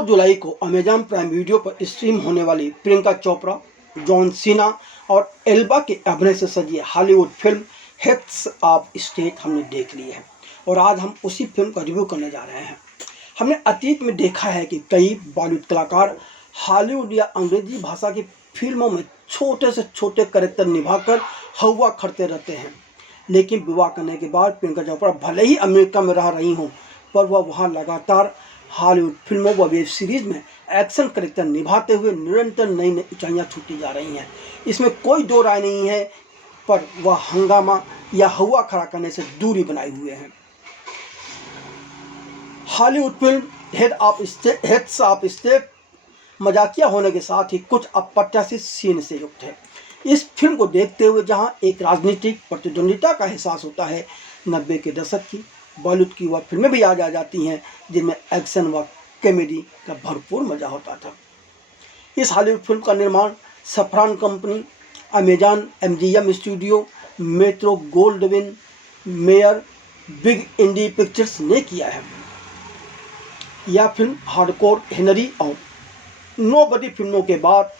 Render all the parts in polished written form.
2 जुलाई को Amazon prime video पर stream होने वाली प्रियंका चोपड़ा, जॉन सीना और एल्बा के अभिनय से सजी Hollywood film heads of state हमने देख ली है और आज हम उसी फिल्म का रिव्यू करने जा रहे हैं। हमने अतीत में देखा है कि कई बॉलीवुड कलाकार हॉलीवुड या अंग्रेजी भाषा की फिल्मों में छोटे से छोटे कैरेक्टर निभाकर हवा खड़ते रहते हैं, लेकिन विवाह करने के बाद प्रियंका चोपड़ा भले ही अमेरिका में रह रही हों, पर वह वहाँ लगातार हॉलीवुड फिल्मों व वेब सीरीज में एक्शन कैरेक्टर निभाते हुए निरंतर नई नई ऊंचाइयाँ छूती जा रही हैं। इसमें कोई दो राय नहीं है, पर वह हंगामा या हवा खड़ा करने से दूरी बनाए हुए हैं। Hollywood film heads of state मजाकिया होने के साथ ही कुछ अप्रत्याशित सीन से युक्त है। इस फिल्म को देखते हुए जहां एक राजनीतिक प्रतिद्वंदिता का एहसास होता है, 90 के दशक की बॉलीवुड की वह फिल्में भी याद आ जाती हैं जिनमें एक्शन व कॉमेडी का भरपूर मजा होता था। इस हॉलीवुड फिल्म का निर्माण Safran company, Amazon MGM studios, Metro Goldwyn Mayer, Big Indie Pictures ने किया है। यह फिल्म हार्डकोर हेनरी और नोबडी फिल्मों के बाद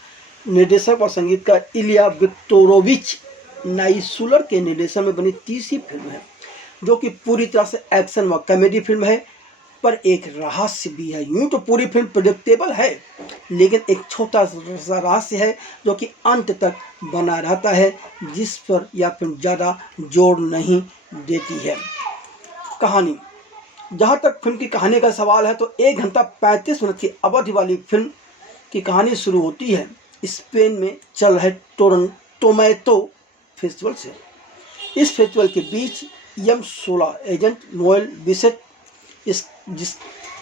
निर्देशक और संगीतकार इलिया विक्टोरोविच नाइसुलर के निर्देशन में बनी तीसरी फिल्म है, जो कि पूरी तरह से एक्शन व कॉमेडी फिल्म है, पर एक रहस्य भी है। यूँ तो पूरी फिल्म प्रेडिक्टेबल है, लेकिन एक छोटा सा रहस्य है जो कि अंत तक बना रहता है, जिस पर यह फिल्म ज़्यादा जोर नहीं देती है। कहानी, जहाँ तक फिल्म की कहानी का सवाल है तो 1 घंटा 35 मिनट की अवधि वाली फिल्म की कहानी शुरू होती है स्पेन में चल रहे टोमेटो फेस्टिवल से। इस फेस्टिवल के बीच M16 एजेंट नोएल बिसेट, जिस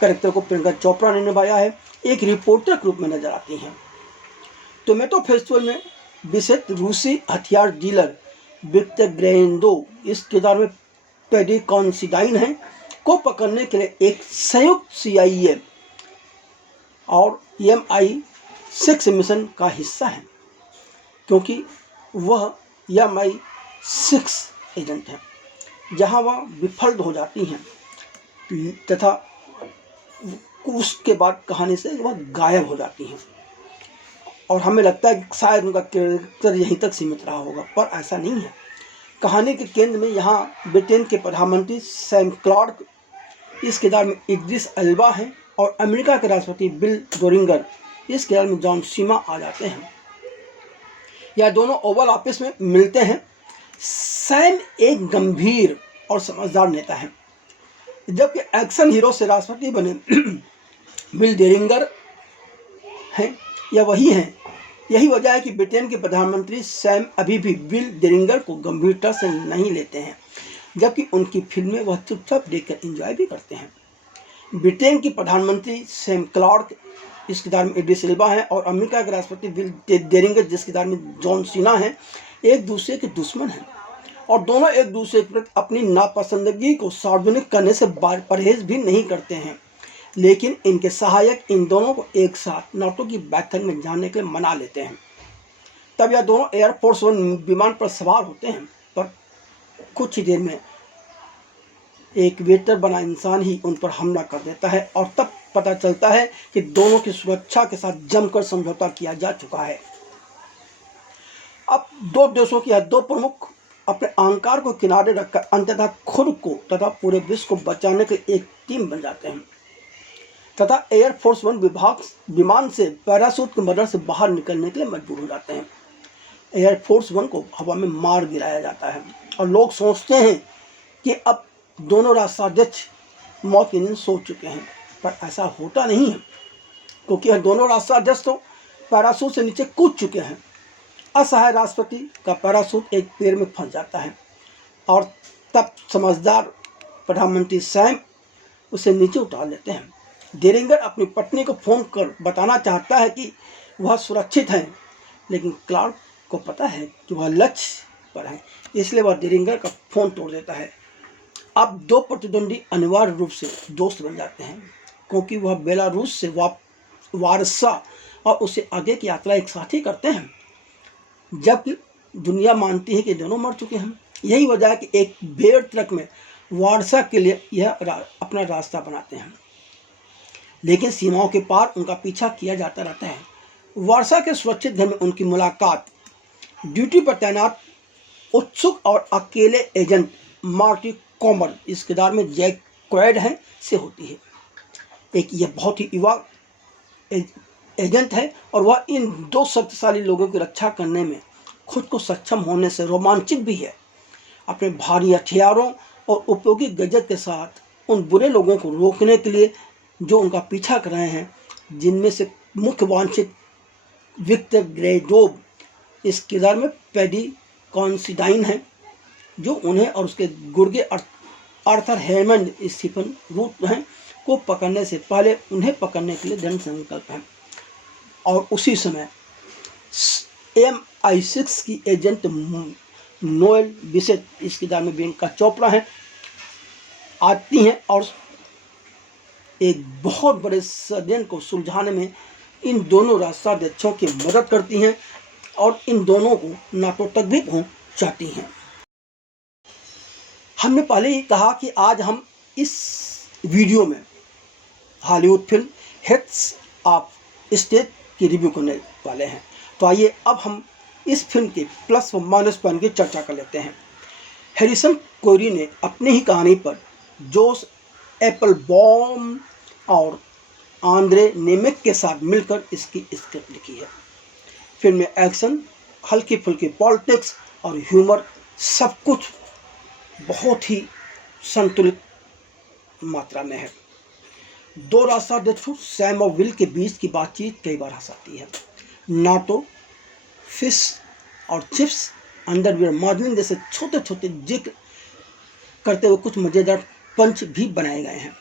कैरेक्टर को प्रियंका चोपड़ा ने निभाया है, एक रिपोर्टर के रूप में नजर आती हैं। टोमेटो फेस्टिवल में बिसेट रूसी हथियार डीलर विक्टर ग्रेंडो, इस किरदार में पेडी कॉन्सिडाइन है, को पकड़ने के लिए एक संयुक्त CIA और MI6 मिशन का हिस्सा है, क्योंकि वह MI6 एजेंट है। जहां वह विफल हो जाती हैं तथा उसके बाद कहानी से वह गायब हो जाती हैं और हमें लगता है कि शायद उनका कैरेक्टर यहीं तक सीमित रहा होगा, पर ऐसा नहीं है। कहानी के केंद्र में यहाँ ब्रिटेन के प्रधानमंत्री सैम क्लॉर्क, इस किरदार में इद्रिस एल्बा हैं, और अमेरिका के राष्ट्रपति बिल डोरिंगर, इस किरदार में जॉन सीना आ जाते हैं। यह दोनों ओवल ऑफिस में मिलते हैं। सैम एक गंभीर और समझदार नेता है, जबकि एक्शन हीरो से राष्ट्रपति बने बिल डेरिंगर हैं, यह वही हैं। यही वजह है कि ब्रिटेन के प्रधानमंत्री सैम अभी भी बिल डेरिंगर को गंभीरता से नहीं लेते हैं, जबकि उनकी फिल्में वह चुपचाप देखकर एंजॉय भी करते हैं। ब्रिटेन की प्रधानमंत्री सैम क्लॉर्क, इस किरदार में इद्रिस एल्बा हैं, और अमेरिका के राष्ट्रपति बिल डेरिंगर, जिस किरदार में जॉन सीना हैं, एक दूसरे के दुश्मन हैं और दोनों एक दूसरे के प्रति अपनी नापसंदगी को सार्वजनिक करने से परहेज भी नहीं करते हैं। लेकिन इनके सहायक इन दोनों को एक साथ नाटो की बैठक में जाने के लिए मना लेते हैं। तब यह दोनों एयरफोर्स 1 विमान पर सवार होते हैं, पर कुछ ही देर में एक वेटर बना इंसान ही उन पर हमला कर देता है और तब पता चलता है कि दोनों की सुरक्षा के साथ जमकर समझौता किया जा चुका है। अब दो देशों की दो प्रमुख अपने अहंकार को किनारे रखकर अंततः खुद को तथा पूरे विश्व को बचाने के एक टीम बन जाते हैं तथा एयरफोर्स 1 विमान से पैराशूट की मदद से बाहर निकलने के लिए मजबूर हो जाते हैं। एयरफोर्स 1 को हवा में मार गिराया जाता है और लोग सोचते हैं कि अब दोनों राष्ट्राध्यक्ष मौत की नींद सो चुके हैं, पर ऐसा होता नहीं है, क्योंकि यह दोनों राष्ट्राध्यक्ष तो पैराशूट से नीचे कूद चुके हैं। असहाय राष्ट्रपति का पैराशूट एक पेड़ में फंस जाता है और तब समझदार प्रधानमंत्री सैम उसे नीचे उतार लेते हैं। डेरिंगर अपनी पत्नी को फोन कर बताना चाहता है कि वह सुरक्षित हैं, लेकिन क्लार्क को पता है कि वह लक्ष्य पर है, इसलिए वह डेरिंगर का फोन तोड़ देता है। अब दो प्रतिद्वंदी अनिवार्य रूप से दोस्त बन जाते हैं, क्योंकि वह बेलारूस से वारसा और उससे आगे की यात्रा एक साथ ही करते हैं, जबकि दुनिया मानती है कि दोनों मर चुके हैं। यही वजह है कि एक भेड़ ट्रक में वारसा के लिए यह अपना रास्ता बनाते हैं। लेकिन सीमाओं के पार उनका पीछा किया जाता रहता है। वार्सा के सुरक्षित घर में उनकी मुलाकात ड्यूटी पर तैनात उत्सुक और अकेले एजेंट मार्टी कॉमर, इस किरदार में जैक क्वाइड हैं, से होती है। एक यह बहुत ही युवा एजेंट है और वह इन दो शक्तिशाली लोगों की रक्षा करने में खुद को सक्षम होने से रोमांचित भी है। अपने भारी हथियारों और उपयोगी गजट के साथ उन बुरे लोगों को रोकने के लिए जो उनका पीछा कर रहे हैं, जिनमें से मुख्य वांछित विक्टर ग्रेडोव, इस किरदार में पैडी कॉन्सिडाइन है, जो उन्हें और उसके गुर्गे आर्थर हेमंड स्टीफन रूट हैं को पकड़ने से पहले उन्हें पकड़ने के लिए दृढ़ संकल्प है। और उसी समय MI6 की एजेंट नोएल बिसेट, इस किरदार में प्रियंका चोपड़ा हैं, आती हैं और एक बहुत बड़े षड्यंत्र को सुलझाने में इन दोनों राष्ट्राध्यक्षों की मदद करती हैं और इन दोनों को नाटो तक भी पहुंचाती हैं। हमने पहले ही कहा कि आज हम इस वीडियो में Hollywood film heads of state की रिव्यू करने वाले हैं। तो आइए अब हम इस फिल्म के प्लस व माइनस पॉइंट की चर्चा कर लेते हैं। हैरिसन कोरी ने अपनी ही कहानी पर जोश एप्पलबॉम और आंद्रे नेमेक के साथ मिलकर इसकी स्क्रिप्ट लिखी है। फिल्म में एक्शन, हल्की फुल्की पॉलिटिक्स और ह्यूमर, सब कुछ बहुत ही संतुलित मात्रा में है। दो राष्ट्राध्यक्षों सैम और विल के बीच की बातचीत कई बार हंसाती है। नाटो, फिश और चिप्स, अंडरवियर मॉडलिंग जैसे छोटे छोटे जिक्र करते हुए कुछ मज़ेदार पंच भी बनाए गए हैं।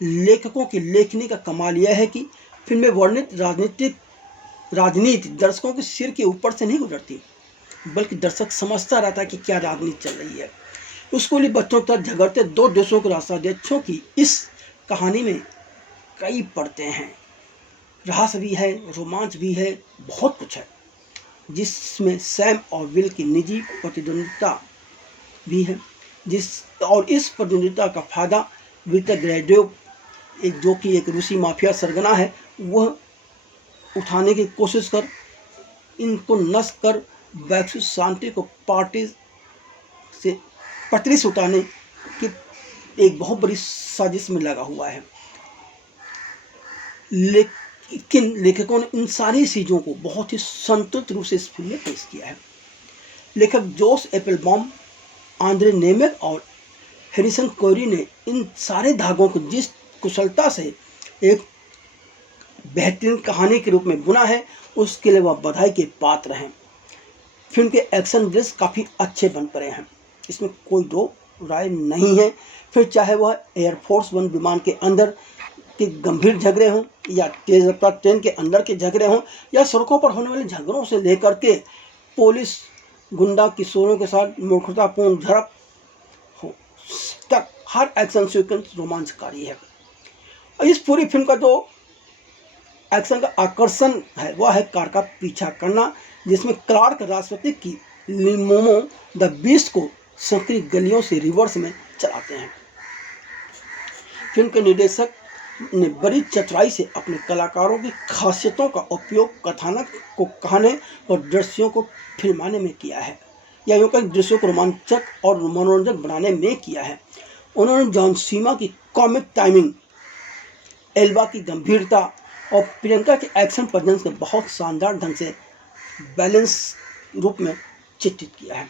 लेखकों की लेखनी का कमाल यह है कि फिल्म में वर्णित राजनीति दर्शकों के सिर के ऊपर से नहीं गुजरती, बल्कि दर्शक समझता रहता है कि क्या राजनीति चल रही है। स्कूली बच्चों के साथ झगड़ते दो देशों के राष्ट्राध्यक्षों की इस कहानी में कई परतें हैं। रहस भी है, रोमांच भी है, बहुत कुछ है, जिसमें सैम और विल की निजी प्रतिद्वंदिता भी है, और इस प्रतिद्वंदिता का फायदा विक्टर ग्रेडोव, जो कि एक रूसी माफिया सरगना है, वह उठाने की कोशिश कर इनको नष्ट कर वैश्विक शांति को पटरी से उतारने की एक बहुत बड़ी साजिश में लगा हुआ है। लेकिन लेखकों ने इन सारी चीज़ों को बहुत ही संतुलित रूप से इस फिल्म में पेश किया है। लेखक जोश एप्पलबॉम, आंद्रे नेमेक और हैरिसन कोरी ने इन सारे धागों को जिस कुशलता से एक बेहतरीन कहानी के रूप में बुना है, उसके लिए वह बधाई के पात्र हैं। फिल्म के एक्शन दृश्य काफ़ी अच्छे बन पड़े हैं, इसमें कोई दो राय नहीं है। फिर चाहे वह एयरफोर्स वन विमान के अंदर के गंभीर झगड़े हों, या तेज रफ्तार ट्रेन के अंदर के झगड़े हों, या सड़कों पर होने वाले झगड़ों से लेकर के पुलिस गुंडा किशोरों के साथ मूर्खतापूर्ण झड़प हो तक, हर एक्शन सीक्वेंस रोमांचकारी है। और इस पूरी फिल्म का जो एक्शन का आकर्षण है वह है कार का पीछा करना, जिसमें क्लार्क राष्ट्रपति की लिमोमो द बीस्ट को संकरी गलियों से रिवर्स में चलाते हैं। फिल्म के निर्देशक ने बड़ी चतुराई से अपने कलाकारों की खासियतों का उपयोग कथानक को कहने और दृश्यों को फिल्माने में किया है, या यूँ कहीं दृश्यों को रोमांचक और मनोरंजक बनाने में किया है। उन्होंने जॉन सीमा की कॉमिक टाइमिंग, एल्बा की गंभीरता और प्रियंका के एक्शन प्रेजेंस को बहुत शानदार ढंग से बैलेंस रूप में चित्रित किया है।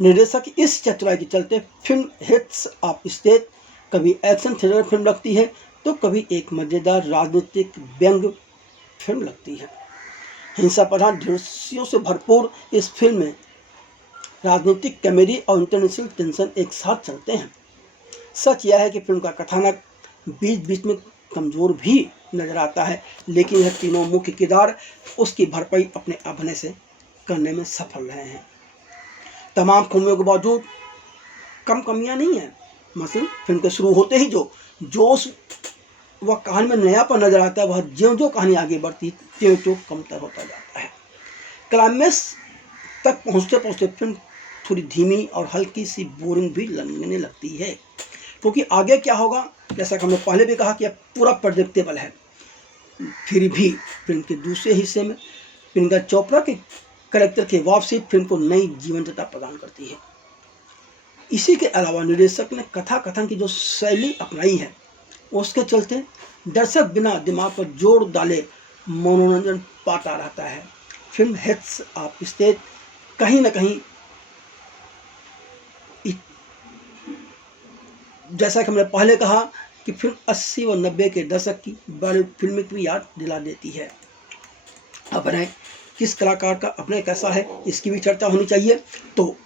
निर्देशक की इस चतुराई के चलते फिल्म हेड्स ऑफ स्टेट कभी एक्शन थ्रिलर फिल्म लगती है तो कभी एक मज़ेदार राजनीतिक व्यंग्य फिल्म लगती है। हिंसा प्रधान दृश्यों से भरपूर इस फिल्म में राजनीतिक कॉमेडी और इंटरनेशनल टेंशन एक साथ चलते हैं। सच यह है कि फिल्म का कथानक बीच बीच में कमज़ोर भी नजर आता है, लेकिन यह तीनों मुख्य किरदार उसकी भरपाई अपने अभिनय से करने में सफल रहे हैं। तमाम खूबियों के बावजूद कम कमियां नहीं हैं। मसलन फिल्म के शुरू होते ही जो जोश वह कहानी में नयापन नजर आता है, वह ज्यों ज्यों कहानी आगे बढ़ती त्यों त्यों कमतर होता जाता है। क्लाइमेक्स तक पहुँचते पहुँचते फिल्म थोड़ी धीमी और हल्की सी बोरिंग भी लगने लगती है, क्योंकि आगे क्या होगा जैसा कि हमने पहले भी कहा कि यह पूरा प्रेडिक्टेबल है। फिर भी फिल्म के दूसरे हिस्से में प्रियंका चोपड़ा के कैरेक्टर की वापसी फिल्म को नई जीवंतता प्रदान करती है। इसी के अलावा निर्देशक ने कथा कथन की जो शैली अपनाई है उसके चलते दर्शक बिना दिमाग पर जोर डाले मनोरंजन पाता रहता है। फिल्म हेड्स ऑफ स्टेट कहीं ना कहीं जैसा कि हमने पहले कहा कि फिल्म 80 व 90 के दशक की बॉलीवुड फिल्म की याद दिला देती है। अभिनय, किस कलाकार का अभिनय कैसा है इसकी भी चर्चा होनी चाहिए। तो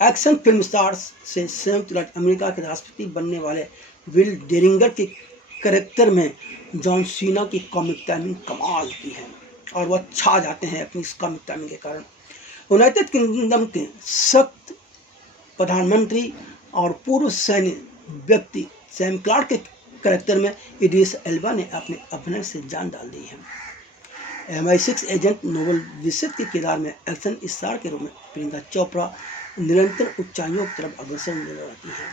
एक्शन फिल्म स्टार्स से संयुक्त राज्य अमेरिका के राष्ट्रपति बनने वाले विल डेरिंगर के कैरेक्टर में जॉन सीना की कॉमिक टाइमिंग कमाल की है और वह छा जाते हैं अपनी इस कॉमिक टाइमिंग के कारण। यूनाइटेड किंगडम के सख्त प्रधानमंत्री और पूर्व सैन्य व्यक्ति सैम क्लार्क के कैरेक्टर में इद्रिस एल्बा ने अपने अभिनय से जान डाल दी है। MI6 एजेंट नोबल विसेट के किरदार में एक्शन स्टार के रूप में प्रियंका चोपड़ा निरंतर ऊंचाइयों की तरफ अग्रसर नजर आती है।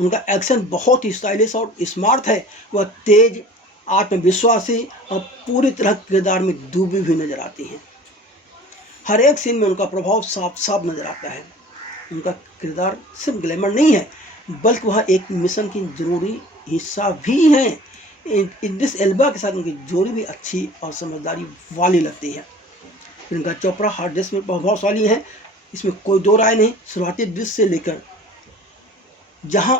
उनका एक्शन बहुत ही स्टाइलिश और स्मार्ट है। वह तेज, आत्मविश्वासी और पूरी तरह किरदार में डूबी हुई नजर आती हैं। हर एक सीन में उनका प्रभाव साफ साफ नजर आता है। उनका किरदार सिर्फ ग्लैमर नहीं है बल्कि वह एक मिशन की जरूरी हिस्सा भी है। इद्रिस एल्बा के साथ उनकी जोड़ी भी अच्छी और समझदारी वाली लगती है। प्रियंका चोपड़ा हर दृश्य में प्रभावशाली है, इसमें कोई दो राय नहीं। शुरुआती दृश्य से लेकर जहां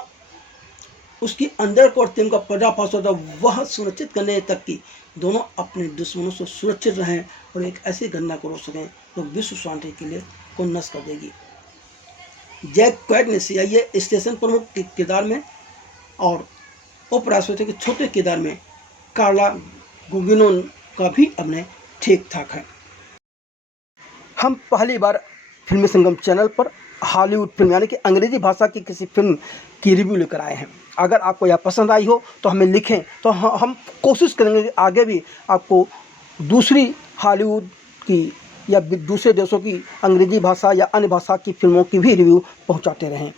उसकी अंदर को और टीम का पर्दाफाश होता है वह सुनिश्चित करने तक कि दोनों अपने दुश्मनों से सुरक्षित रहें और एक ऐसी घटना को रोक सकें जो विश्व शांति के लिए को नष्ट कर देगी। जैक क्वैड ने CIA स्टेशन प्रमुख के किरदार में और उपराष्ट्रपति के छोटे किरदार में कार्ला गुगिनोन का भी अभिनय ठीक ठाक है। हम पहली बार फिल्मी संगम चैनल पर हॉलीवुड फिल्म यानी कि अंग्रेजी भाषा की किसी फिल्म की रिव्यू लेकर आए हैं। अगर आपको यह पसंद आई हो तो हमें लिखें, तो हम कोशिश करेंगे कि आगे भी आपको दूसरी हॉलीवुड की या दूसरे देशों की अंग्रेजी भाषा या अन्य भाषा की फिल्मों की भी रिव्यू पहुंचाते रहें।